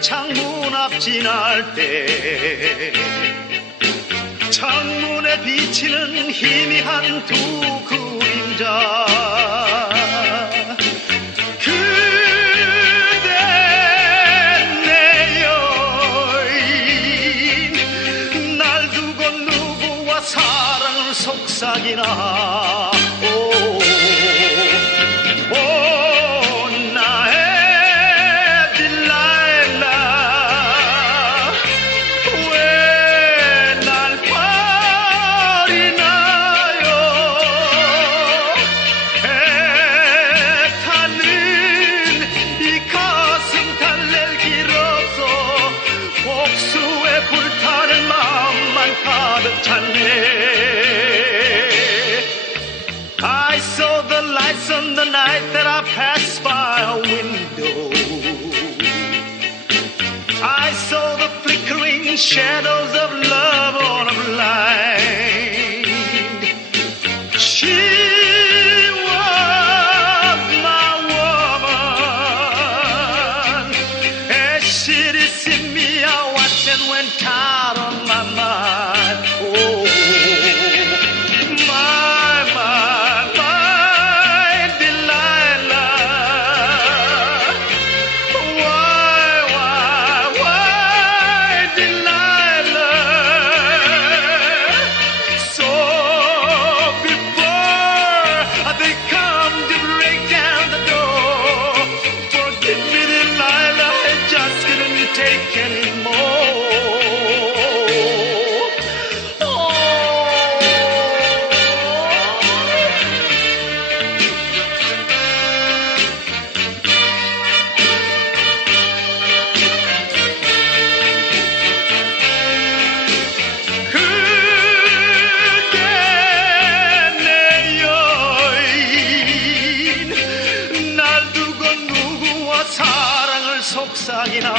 창문 앞 지날 때 창문에 비치는 희미한 두 그림자 그대 속삭이나 shadows of take anymore. தாயினா